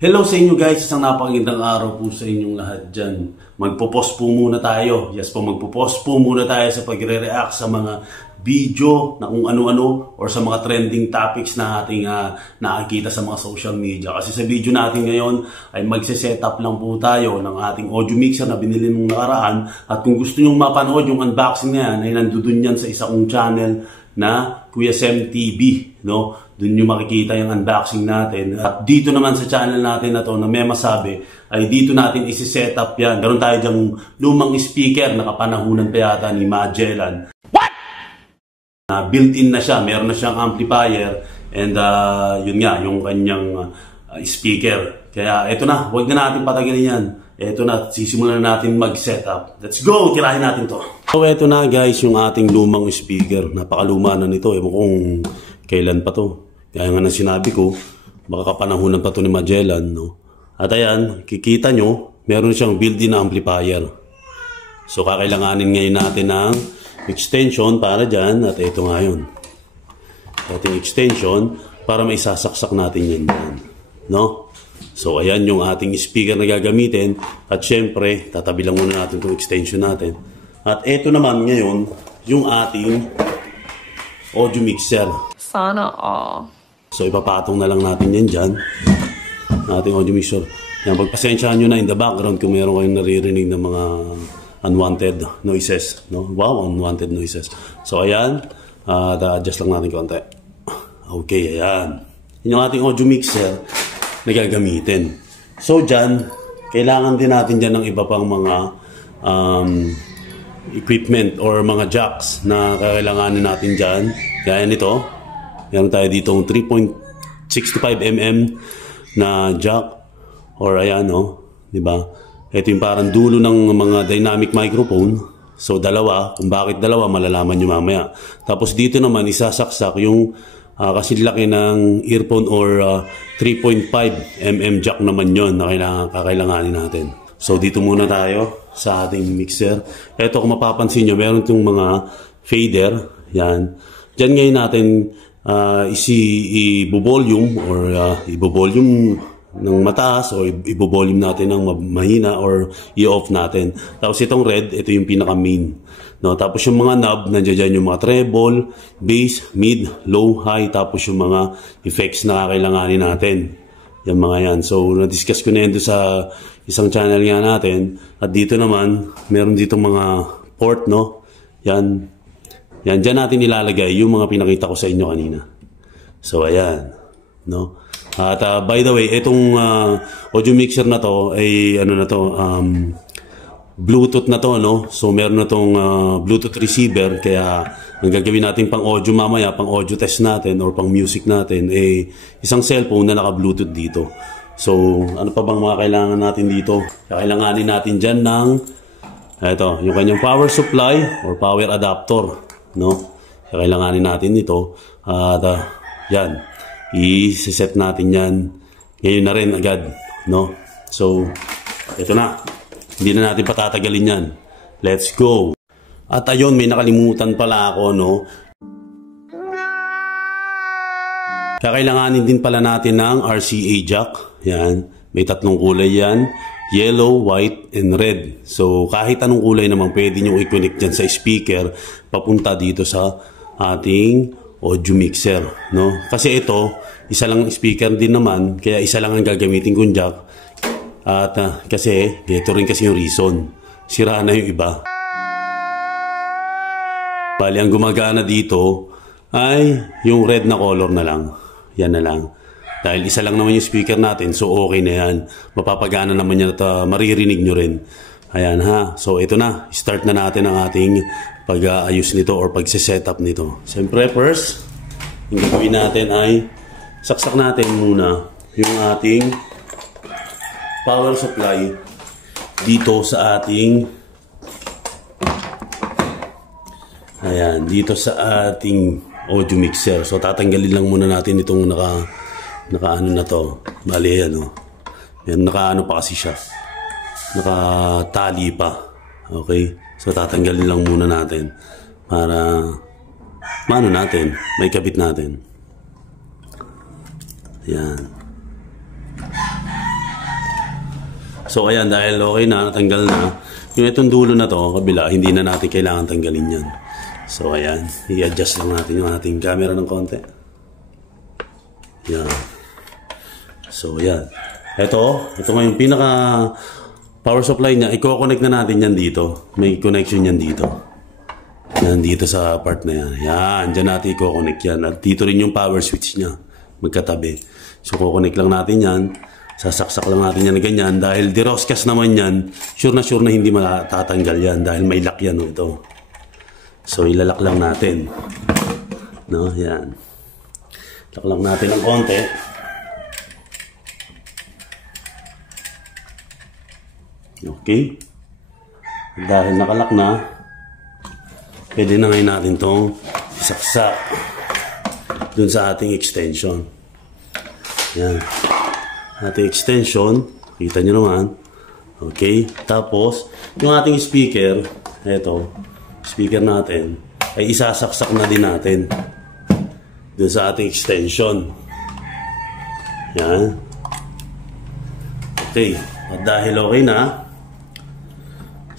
Hello sa inyo guys, isang napakagandang araw po sa inyong lahat dyan. Magpo-pause po muna tayo. Yes po, magpo-pause po muna tayo sa pagre-react sa mga video na kung ano-ano or sa mga trending topics na ating nakikita sa mga social media. Kasi sa video natin ngayon ay magse-setup lang po tayo ng ating audio mixer na binili nung nakaraan. At kung gusto nyo mapanood yung unboxing na yan, ay nandun yan sa isa kong channel na Kuya Sem TV, no? Doon nyo makikita yung unboxing natin. At dito naman sa channel natin na to na may masabi, ay dito natin isi-set up yan. Meron tayo dyang lumang speaker na kapanahunan pa yata ni Magellan. What? Built-in na siya, meron na siyang amplifier and yun nga, yung kanyang speaker. Kaya eto na, huwag na natin patagalin yan. Eto na, sisimulan na natin mag-setup. Let's go! Tirahin natin to. So eto na guys, yung ating lumang speaker. Napakaluma na nito. Ewan kung kailan pa to. Kaya nga na sinabi ko, baka kapanahunan pa to ni Magellan, no? At ayan, kikita nyo, meron siyang built-in amplifier. So kakailanganin ngayon natin ng extension para dyan. At ito nga yun. Ating extension para maisasaksak natin yan dyan, no? So ayan yung ating speaker na gagamitin. At syempre, tatabi lang muna natin itong extension natin. At ito naman ngayon, yung ating audio mixer. Sana all. So ipapatong na lang natin yan dyan. Ating audio mixer. Yan, pagpasensyahan nyo na in the background kung meron kayong naririnig ng mga unwanted noises, no? Wow, unwanted noises. So ayan, adjust lang natin konti. Okay, ayan. Yan yung ating audio mixer na gagamitin. So dyan, kailangan din natin dyan ng iba pang mga equipment or mga jacks na kailanganin natin dyan. Kaya nito, meron tayo ditong 3.65mm na jack or ayan, no, di ba? Ito yung parang dulo ng mga dynamic microphone. So dalawa, kung bakit dalawa malalaman nyo mamaya. Tapos dito naman isasaksak yung kasi laki ng earphone or 3.5mm jack naman yon na kakailanganin natin. So dito muna tayo sa ating mixer. Ito kung mapapansin nyo, meron itong mga fader. Yan. Diyan ngayon natin i-volume or i-volume ng mataas o i-volume natin ng mahina or i-off natin. Tapos itong red, ito yung pinaka-main. No? Tapos yung mga knob, nandiyan dyan yung mga treble, bass, mid, low, high. Tapos yung mga effects na kakailanganin natin. Yan mga yan. So, na-discuss ko na yun sa isang channel nga natin. At dito naman, meron dito mga port, no? Yan. Yan, dyan natin ilalagay yung mga pinakita ko sa inyo kanina. So, ayan. No? At by the way, itong audio mixer na to ay ano na to, Bluetooth na to, no? So, meron na tong Bluetooth receiver. Kaya, ang gagawin natin pang audio mamaya, pang audio test natin or pang music natin, eh, isang cellphone na naka-Bluetooth dito. So, ano pa bang mga kailangan natin dito? Kailanganin natin dyan ng ito, yung kanyang power supply or power adapter. No? Kailanganin natin ito at yan, i-set natin yan ngayon na rin agad, no? So ito na, hindi na natin patatagalin yan. Let's go. At ayun, may nakalimutan pala ako, no? Kailanganin din pala natin ng RCA jack. Yan, may tatlong kulay yan, yellow, white, and red. So, kahit anong kulay naman pwede nyo i-connect dyan sa speaker papunta dito sa ating audio mixer, no? Kasi ito, isa lang speaker din naman, kaya isa lang ang gagamitin kong jack. At kasi, dito rin kasi yung reason. Sira na yung iba. Bali, ang gumagana dito ay yung red na color na lang. Yan na lang. Dahil isa lang naman yung speaker natin, so okay na yan. Mapapagana naman yan at maririnig nyo rin. Ayan ha. So ito na. Start na natin ang ating pag-aayos nito or pag-setup nito. Siyempre first, yung gagawin natin ay saksak natin muna yung ating power supply dito sa ating dito sa ating audio mixer. So tatanggalin lang muna natin itong naka-ano na to. Bali yan, oh. Yan, naka-ano pa kasi siya. Naka-tali pa. Okay? So tatanggalin lang muna natin para maano natin, may kabit natin. Yan. So ayan, dahil okay na, natanggal na. Yung itong dulo na to, kabila, hindi na natin kailangan tanggalin yan. So ayan, i-adjust lang natin yung ating camera ng konti. Yan. So ayan. Ito nga yung pinaka power supply niya. I-connect na natin yan dito. May connection yan dito. Yan, dito sa part na yan. Yan, dyan natin i-connect yan. At dito rin yung power switch niya. Magkatabi. So, kukonek lang natin yan. Sasaksak lang natin yan na ganyan. Dahil diroscas naman yan, sure na hindi matatanggal yan. Dahil may lock yan, no, ito. So, ilalak lang natin. No, yan. Lock lang natin ng konti. Okay. Dahil nakalak na, pwede na ngayon natin itong isaksak dun sa ating extension. Yan. Ating extension, kita nyo naman. Okay. Tapos, yung ating speaker, eto, speaker natin, ay isasaksak na din natin dun sa ating extension. Yan. Okay. At dahil okay na,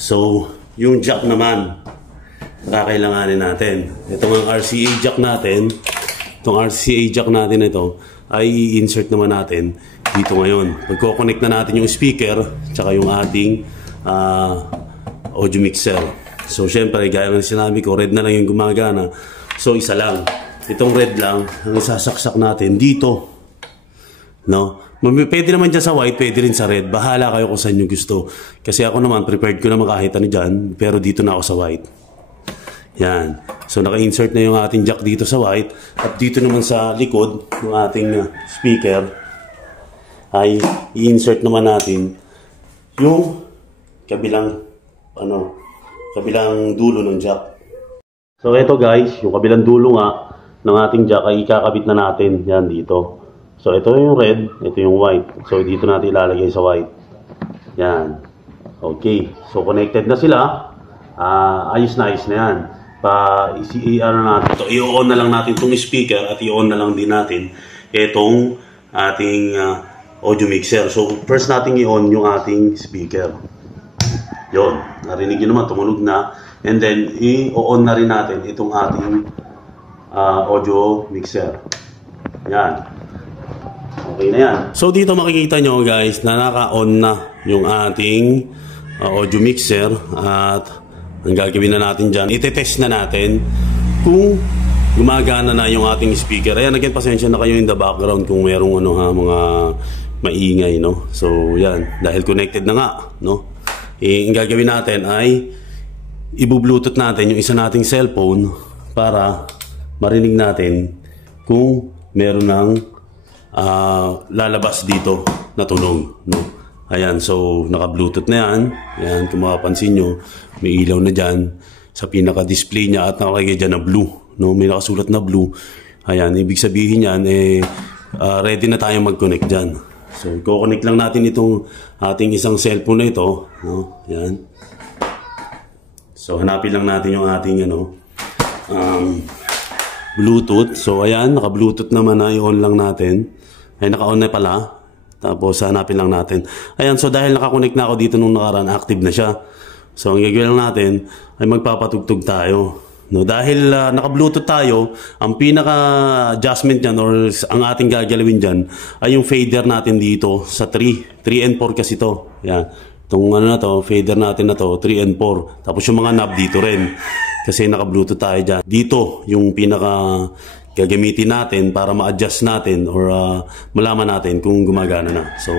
so, yung jack naman, kakailanganin natin. Itong ang RCA jack natin, itong RCA jack natin ito, ay i-insert naman natin dito ngayon. Pagko-connect na natin yung speaker, tsaka yung ating audio mixer. So, syempre, gaya ng sinabi ko, red na lang yung gumagana. So, isa lang. Itong red lang, ang isasaksak natin dito. No? Pwede naman dyan sa white, pwede rin sa red. Bahala kayo kung saan nyo gusto. Kasi ako naman, prepared ko naman kahit ano dyan. Pero dito na ako sa white. Yan. So, naka-insert na yung ating jack dito sa white. At dito naman sa likod, ng ating speaker, ay i-insert naman natin yung kabilang dulo ng jack. So, ito guys, yung kabilang dulo nga ng ating jack ay ikakabit na natin. Yan dito. So, ito yung red, ito yung white. So, dito natin ilalagay sa white. Yan. Okay. So, connected na sila. Ayos na yan. I-on na lang natin itong speaker at i-on na lang din natin itong ating audio mixer. So, first natin i-on yung ating speaker. Yun. Narinig nyo naman, tumunog na. And then, i-on na rin natin itong ating audio mixer. Yan. Okay na yan. So dito makikita nyo guys na naka-on na yung ating audio mixer at ang gagawin na natin dyan, itetest na natin kung gumagana na yung ating speaker. Ayan, again, pasensya na kayo in the background kung merong mga maingay, no? So yan, dahil connected na nga, no? Ang gagawin natin ay ibu-bluetooth natin yung isa nating cellphone para marinig natin kung meron ng lalabas dito na tunog, no? Ayan, so naka-bluetooth na yan. Ayan, kung makapansin nyo, may ilaw na dyan sa pinaka-display niya at nakalagay dyan na blue, no? May nakasulat na blue. Ayan, ibig sabihin yan, ready na tayo mag-connect dyan. So, i-connect lang natin itong ating isang cellphone na ito, no? Ayan. So, hanapin lang natin yung ating Bluetooth. So, ayan, naka-Bluetooth naman na, i-on lang natin. Ay, naka-on na pala. Tapos, hanapin lang natin. Ayan, so dahil nakakonect na ako dito nung nakaraan, active na siya. So, ang gagawin lang natin ay magpapatugtog tayo. No, dahil naka-Bluetooth tayo, ang pinaka-adjustment niyan or ang ating gagalawin dyan ay yung fader natin dito sa 3 and 4 kasi to. Ayan. Itong na to, fader natin na to, 3 and 4. Tapos yung mga knob dito rin. Kasi naka-Bluetooth tayo dyan. Dito, yung gagamitin natin para ma-adjust natin or malaman natin kung gumagana na. So,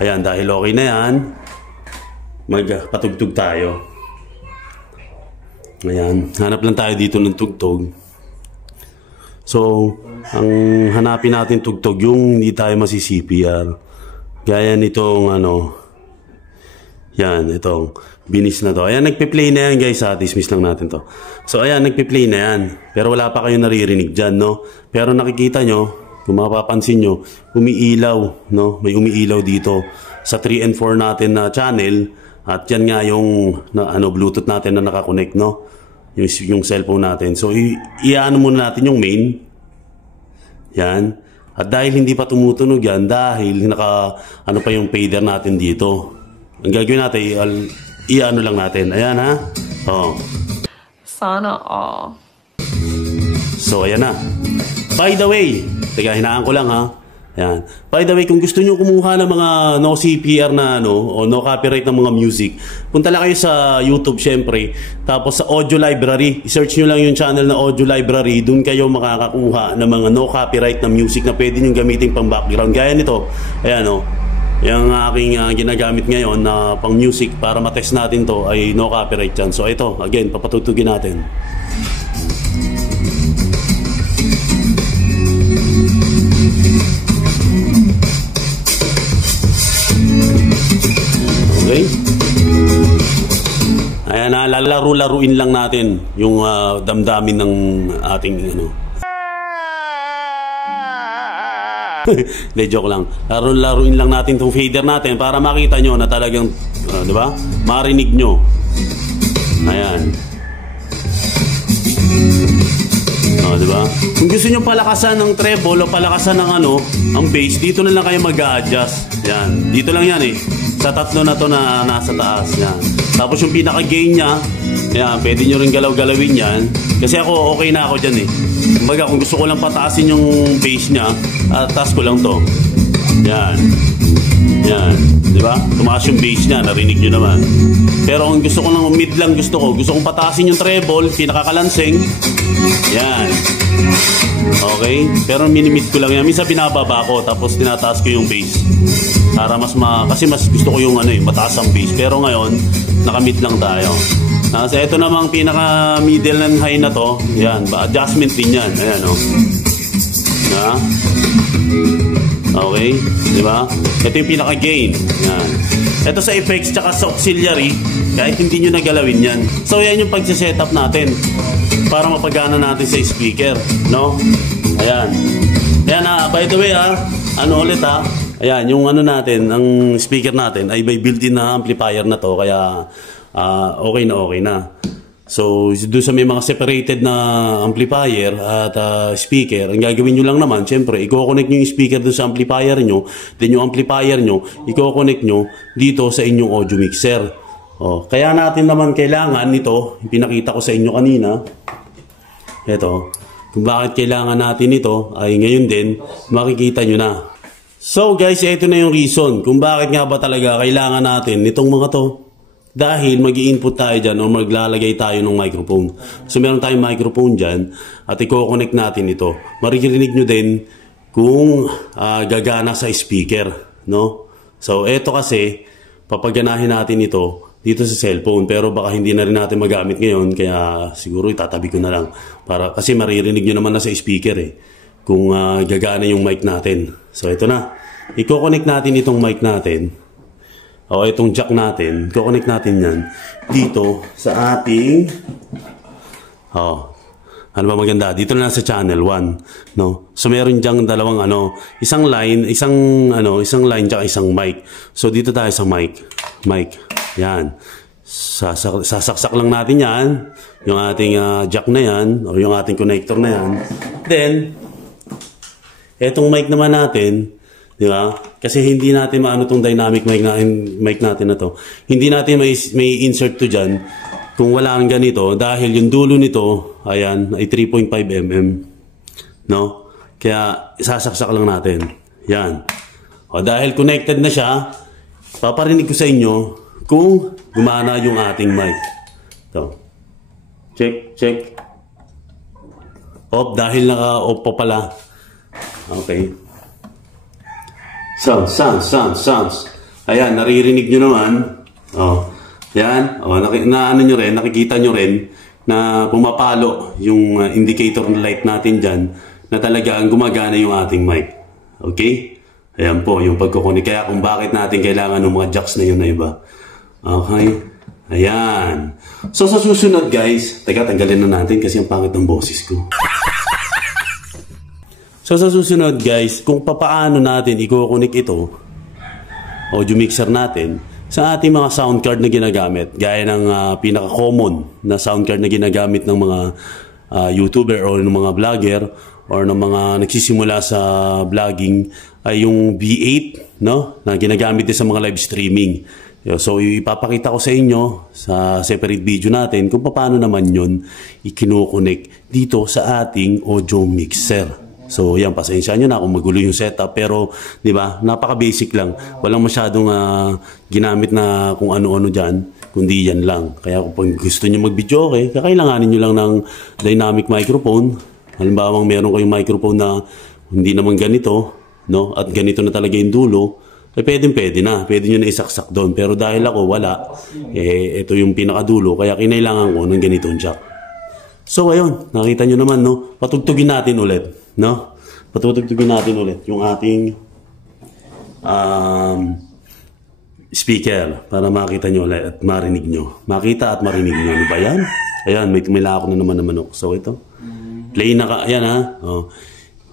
ayan, dahil okay na yan, magpatugtog tayo. Ayan, hanap lang tayo dito ng tugtog. So, ang hanapin natin tugtog, yung hindi tayo masi-CPR. Gaya nitong yan, itong binis na to. Ayan, nagpe-play na yan guys, dismiss lang natin to. So, ayan, nagpe-play na yan. Pero wala pa kayo naririnig dyan, no? Pero nakikita nyo, kung mapapansin nyo, umiilaw, no? May umiilaw dito sa 3 and 4 natin na channel. At yan nga yung Bluetooth natin na nakakonect, no? Yung cellphone natin. So, i-ano muna natin yung main. Yan. At dahil hindi pa tumutunog yan, dahil pa yung fader natin dito. Ang gagawin natin, i-ano lang natin. Ayan ha. Oh. Sana all. So, ayan na. By the way, teka, hinaan ko lang ha. Ayan. By the way, kung gusto nyo kumuha ng mga no CPR na o no copyright ng mga music, punta lang kayo sa YouTube syempre. Tapos sa Audio Library, i-search nyo lang yung channel na Audio Library. Doon kayo makakakuha ng mga no copyright na music na pwede nyo gamitin pang background. Gaya nito, ayan o. Yung aking ginagamit ngayon na pang music para matest natin to ay no copyright yan. So ito, again, papatutugin natin. Okay? Ayan na, lalaro-laruin lang natin yung damdamin ng ating Hindi, joke lang. Laro-laruin lang natin itong fader natin para makita nyo na talagang, di ba? Marinig nyo. Ayan. Di ba? Kung gusto nyo palakasan ng treble o palakasan ng ang bass, dito na lang kayo mag-a-adjust. Yan. Dito lang yan eh. Sa tatlo na to na nasa taas. Yan. Tapos yung pinaka-gain nya, yan, pwede nyo rin galaw-galawin yan. Kasi ako, okay na ako dyan eh. Kumbaga, kung gusto ko lang pataasin yung bass nya, taas ko lang to. Yan. Yan. Di ba? Tumaas yung bass nya, narinig nyo naman. Pero kung gusto ko lang, mid lang gusto kong pataasin yung treble, pinakakalansing, yan. Okay? Pero minimit ko lang yan. Minsan binababa ko, tapos tinataas ko yung bass. Para kasi mas gusto ko yung mataas ang bass. Pero ngayon, nakamid lang tayo. Kasi ito namang pinaka middle and high na to. Yan, adjustment din yan. Ayan o. Na? Okay? Diba? Ito yung pinaka gain. Yan. Ito sa effects tsaka sa auxiliary, kahit hindi nyo nagalawin yan. So yan yung pagsisetup natin para mapagana natin sa speaker. No? Ayan. Ayan by the way ulit ayan, yung natin, ang speaker natin ay may built-in na amplifier na to, kaya okay na. So, doon sa may mga separated na amplifier at speaker, ang gagawin nyo lang naman, syempre, i-connect nyo yung speaker doon sa amplifier nyo, then yung amplifier nyo, i-connect nyo dito sa inyong audio mixer. Kaya natin naman kailangan nito, pinakita ko sa inyo kanina, ito, kung bakit kailangan natin ito, ay ngayon din, makikita nyo na. So guys, ito na yung reason kung bakit nga ba talaga kailangan natin nitong mga to. Dahil mag-i-input tayo dyan o maglalagay tayo ng microphone. So meron tayong microphone dyan at i-connect natin ito. Maririnig nyo din kung gagana sa speaker. No? So ito kasi, papaganahin natin ito dito sa cellphone. Pero baka hindi na rin natin magamit ngayon. Kaya siguro itatabi ko na lang. Kasi maririnig nyo naman na sa speaker kung gagana yung mic natin. So ito na. I-connect natin itong mic natin. Itong jack natin. I-connect natin yan dito sa ating ano ba maganda? Dito na sa channel 1, no? So meron diyang dalawang isang line tsaka isang mic. So dito tayo sa mic. Yan. Sasaksak lang natin yan. Yung ating jack na yan o yung ating connector na yan. Then etong mic naman natin, di ba? Kasi hindi natin maano tong dynamic mic natin na to. Hindi natin may insert to dyan kung wala ang ganito dahil yung dulo nito, ayan, ay 3.5 mm. No? Kaya isasaksak lang natin. Yan. Dahil connected na siya, paparinig ko sa inyo kung gumana yung ating mic. Ito. Check. Off, dahil naka-off pa pala. Okay. Sounds. Ayan, naririnig nyo naman. Yan. Nakikita nyo rin na pumapalo yung indicator na light natin dyan na talagang gumagana yung ating mic. Okay? Ayan po, yung pagkukunik. Kaya kung bakit natin kailangan ng mga jacks na yun na iba. Okay? Ayan. So sa susunod guys, tanggalin na natin kasi ang pangit ng boses ko. So sa susunod guys, kung papaano natin i-connect ito, audio mixer natin, sa ating mga sound card na ginagamit, gaya ng pinaka-common na sound card na ginagamit ng mga YouTuber o ng mga vlogger or ng mga nagsisimula sa vlogging, ay yung V8, no? Na ginagamit din sa mga live streaming. So ipapakita ko sa inyo sa separate video natin kung paano naman yon ikinukonek dito sa ating audio mixer. So yan, pasensya nyo na kung magulo yung setup, pero di ba, napaka-basic lang. Walang masyadong ginamit na kung ano-ano dyan, kundi yan lang. Kaya kung gusto nyo mag-video, okay, kakailanganin nyo lang ng dynamic microphone. Halimbawa, meron kayong microphone na hindi naman ganito, no? At ganito na talaga yung dulo, pwede na. Pwede nyo na isaksak doon. Pero dahil ako wala, ito yung pinakadulo. Kaya kinailangan ko ng ganitong jack. So, ayun. Nakita nyo naman, no? Patugtugin natin ulit, no? Patugtugin natin ulit yung ating speaker para makita nyo ulit at marinig nyo. Makita at marinig nyo. Ano ba yan? Ayan, may lako na naman na manok. So, ito. Play na ka. Ayan, ha? Oh.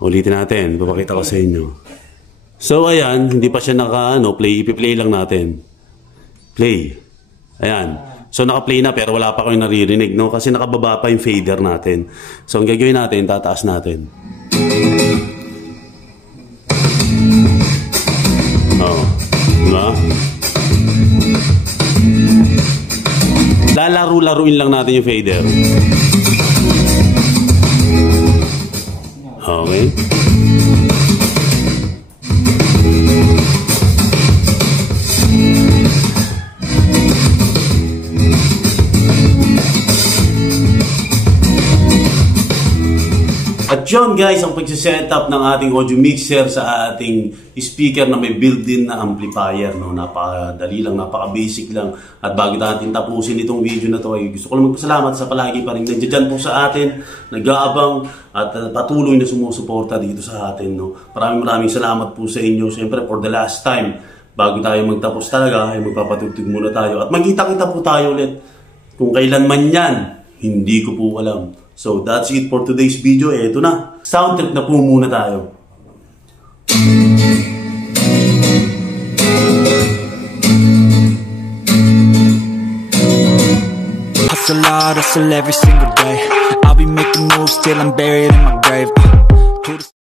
Ulitin natin. Papakita ko sa inyo. So, ayan, hindi pa siya play. Ipi-play lang natin. Play. Ayan. So, naka-play na pero wala pa kayong naririnig, no? Kasi nakababa pa yung fader natin. So, ang gagawin natin, tataas natin. Oh. Diba? Lalaro-laruin lang natin yung fader. Okay. At yun guys, ang pagsisetup ng ating audio mixer sa ating speaker na may built-in na amplifier. No? Napakadali lang, napaka-basic lang. At bago natin tapusin itong video na to, ay gusto ko lang magpasalamat sa palagi pa rin nandiyan po sa atin, nag-aabang at patuloy na sumusuporta dito sa atin. No? Maraming salamat po sa inyo. Siyempre, for the last time, bago tayo magtapos talaga, ay magpapatugtog muna tayo. At magkita-kita po tayo ulit. Kung kailan man yan, hindi ko po alam. So, that's it for today's video. Eto na. Sound trip na po muna tayo. Hustle hard, hustle every single day. I'll be making moves till I'm buried in my grave.